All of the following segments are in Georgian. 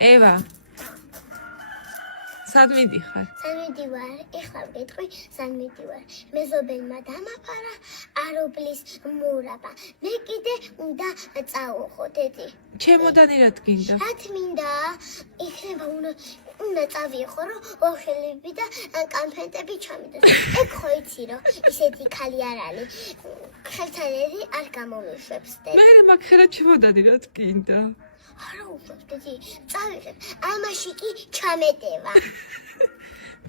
ევა. სად მიდიხარ? სამიდივარ, ეხლა ვკითხავ, სამიდივარ. მეზობელმა დამაფარა არობლის მურაბა. მე კიდე უნდა წავუხოთ ეცი. ჩემოდანი რა გინდა? რათ მინდა? იქნება უნდა წავიღო, რომ ოხელები და კანფეტები ჩამიდოს. ეგ ხო იცი, რომ ისეთი ქალი არ არის. ხელთან ერთი არ გამომიშვებს. მე მაგ ხელა ჩემოდანი რა გინდა? არა უბრალოდ ეცი, წავიღებ. ამაში კი ჩამეტევა.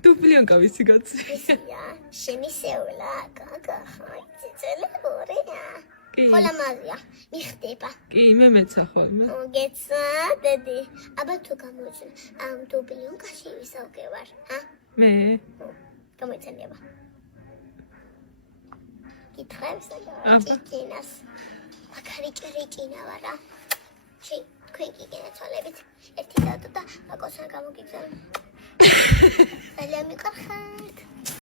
დუბლიონკა ვიცი გაცი. ისია, შემისეულა, კაკა, ხაი, ცეცელებულია. კი. ხოლამაზია, მიხდება. კი, მე მეცა ხოლმე. გეცა, დედი. აბა თუ გამოიჩინე, ამ დუბლიონკაში ვისავგევარ, ჰა? მე? გამოიცემება. კითხავს აბა. ჭიჭინას. მაგარი ჭრიჭინა ვარ რა. შენ თქვენ კი გენაცვალებით. ერთი დადო და აკოსან გამოგიგზავნე. ძალიან მიყარხეთ.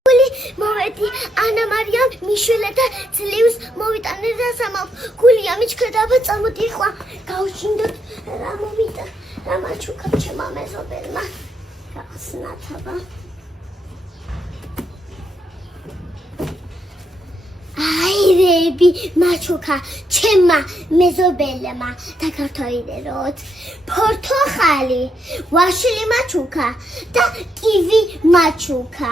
გული მოვედი ანა მარიამ მიშველეთა ძლივს მოვიტანე და სამალ გული ამიჩქედაბა წამოდი ხვა გავშინდოთ რა მომიტა რა მაჩუკა ჩემა მეზობელმა გასნათაბა აირები მაჩუკა ჩემა მეზობელმა დაკართავიდეროთ ფორთოხალი ვაშლი მაჩუკა და კივი მაჩუკა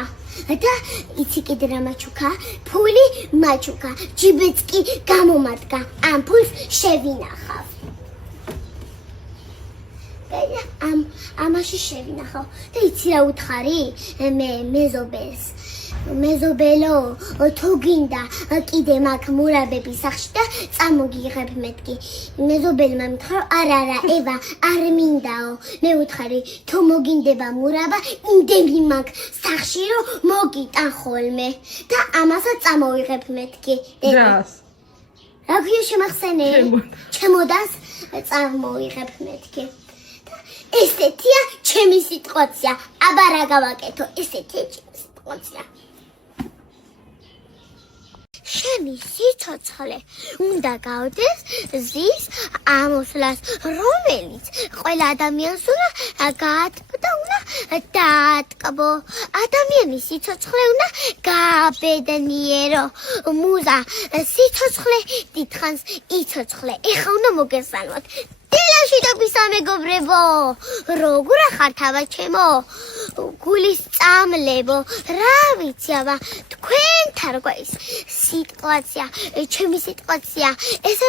და იცი კიდე რა მაჩუკა ფული მაჩუკა ჯიბეც კი გამომადგა ამ ფულს შევინახავ ამაში შევინახავ და იცი რა უთხარი მე მეზობელს მეზობელო თუ გინდა კიდე მაგ მურაბების სახში და წამოგიღებ მეთქი მეზობელმა მითხრა არა ევა არ მინდაო მე ვუთხარი თუ მოგინდება მურაბა იმდენი მაგ სახში რომ მოგიტან ხოლმე და ამასაც წამოვიღებ მეთქი რას რა ქვია შემახსენე ჩემოდანს წამოვიღებ მეთქი ესეთია ჩემი სიტყვაცია აბა რა გავაკეთო ესეთია ჩემი სიტყვაცია შენი სიცოცხლე უნდა გავდეს ზის ამოსვლას რომელიც ყველა ადამიანს უნდა გაატკბო და უნდა დაატკბო ადამიანის სიცოცხლე უნდა გააბედნიერო მუზა სიცოცხლე დიდხანს იცოცხლე ეხა უნდა მოგესალმოთ დილაში დაგისა მეგობრებო როგორ ახართ აბა ჩემო გულის წამლებო რა ვიცი აბა თქვენთან როგორ ის სიტუაცია ჩემი სიტუაცია ეს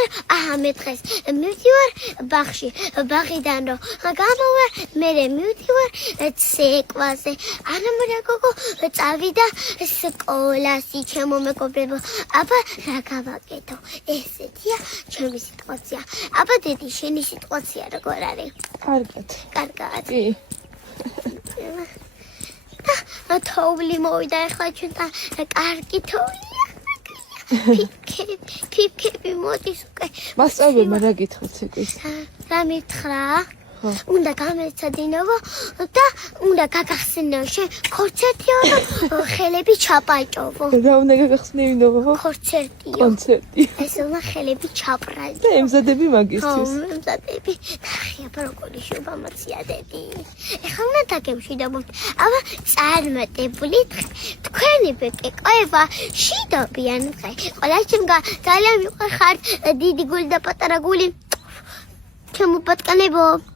მე დღეს მივდივარ ბაღში ბაღიდან რომ გამოვარ მე მივდივარ ცეკვაზე ანა გოგო წავიდა სკოლაში ჩემო მეგობრებო აბა რა გავაკეთო ესეთია ჩემი სიტუაცია აბა დედი შენი სიტუაცია როგორ არის? კარგად. კი. თოვლი მოვიდა ახლა ჩვენთან კარგი თოვლია. ფიფქები მოდის უკვე. მასწავლებელმა რა გითხრა ცეკვის? რა მითხრა? უნდა გამეცადინებო და უნდა გაგახსენო შენ კონცერტიო ხელები ჩაპაჭოვო. რა უნდა გაგახსნევინო? კონცერტიო. კონცერტი. ეს უნდა ხელები ჩაპრაზო. და ემზადები მაგისთვის. ემზადები. ხია პროკოლი შუბამაცია დედი. ეხლა უნდა დაგემშვიდობოთ. აბა წარმატებული დღე. თქვენი ბეკეკოება შიდობიან დღე. ყველა ჩემგა ძალიან მიყვარხართ დიდი გული და პატარა გული. ჩემო ბატკანებო